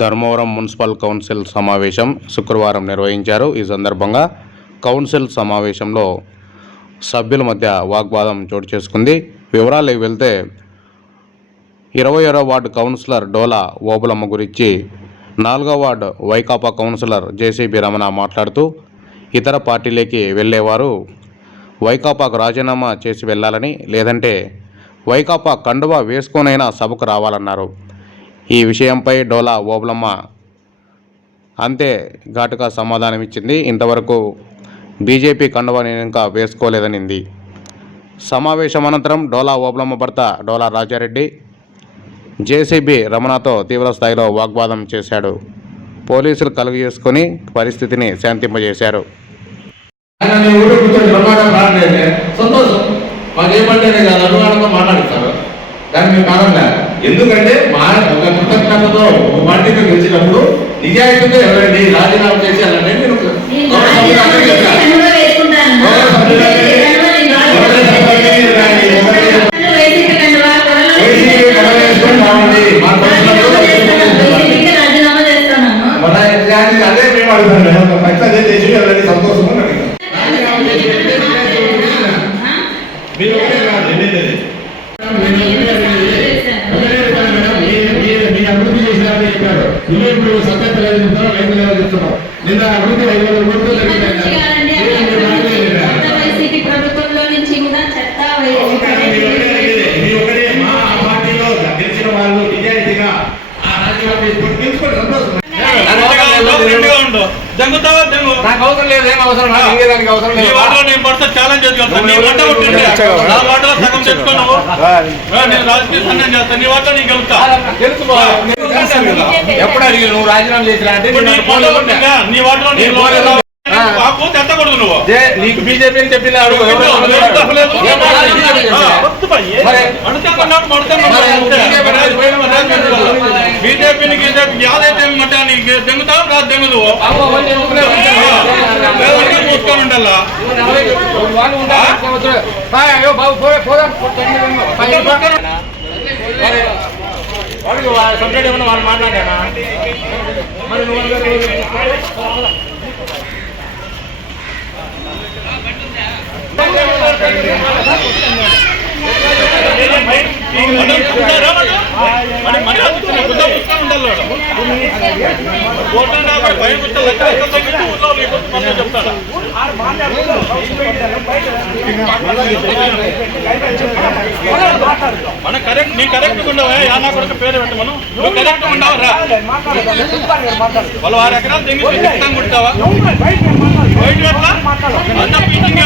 Dharmavaram municipal council సమావేశం శుక్రవారం నిర్వహించారు. ఈ సందర్భంగా కౌన్సిల్ సమావేశంలో సభ్యుల మధ్య వాగ్వాదం చోటు చేసుకుంది. వివరాలకు వెళ్తే 21వ వార్డు కౌన్సిలర్ డోలా ఓబులమ్మ గురించి 4వ ward Vaikapa councillor JCB Ramana మాట్లాడుతూ ఇతర పార్టీలకి వెళ్ళేవారు వైకాపాకు రాజీనామా చేసి వెళ్ళాలని, లేదంటే వైకాపా కండువా వేసుకొనైనా సభకు రావాలన్నారు. ఈ విషయంపై డోలా ఓబులమ్మ అంతే ఘాటుగా సమాధానమిచ్చింది. ఇంతవరకు బీజేపీ కండువా నేను ఇంకా వేసుకోలేదనింది. సమావేశం అనంతరం డోలా ఓబులమ్మ భర్త డోలా రాజారెడ్డి జేసీబీ రమణతో తీవ్ర స్థాయిలో వాగ్వాదం చేశాడు. పోలీసులు కలుగు చేసుకుని పరిస్థితిని శాంతింపజేశారు. ఎందుకంటే మా ఒక కృతజ్ఞతతో ఒక పార్టీకి గెలిచినప్పుడు నిజాయితీగా ఎవరండి రాజీనామా చేసి అలాంటి అదే మేము అడుగుతాం అదే చేసి ఎవరండి సంతోషంగా ఇప్పుడు సత్యత రైతులు చెప్తున్నాం నిన్న అభివృద్ధి 500 కోట్లు ప్రభుత్వంలో నుంచి కూడా చెత్త మా పార్టీలో గెలిచిన వాళ్ళు నిజాయితీగా ఆ రాజీనామా తీసుకొని తెలుసుకోండి సంతోషం. నాకు అవసరం లేదు, ఏం అవసరం దానికి అవసరం లేదు. ఎప్పుడు అడిగి నువ్వు రాజీనామా చేసినా అంటే నీకు బీజేపీ అని చెప్పిన బీజేపీకి యాదైతే నీకు దెంగుతావు రాదు దెంగుదు చూసుకొని ఉండాలా సబ్జెక్ట్ ఏమన్నా వాళ్ళు మాట్లాడానా మరి మన కరెక్ట్ నీ కరెక్ట్ ఉండవా నా కొరకు పేరు పెట్టమను నువ్వు కరెక్ట్ ఉండవరా వాళ్ళు 6 ఎకరాలు తెంగి చెప్తాం కొడతావా బయట అంత పీటింగ్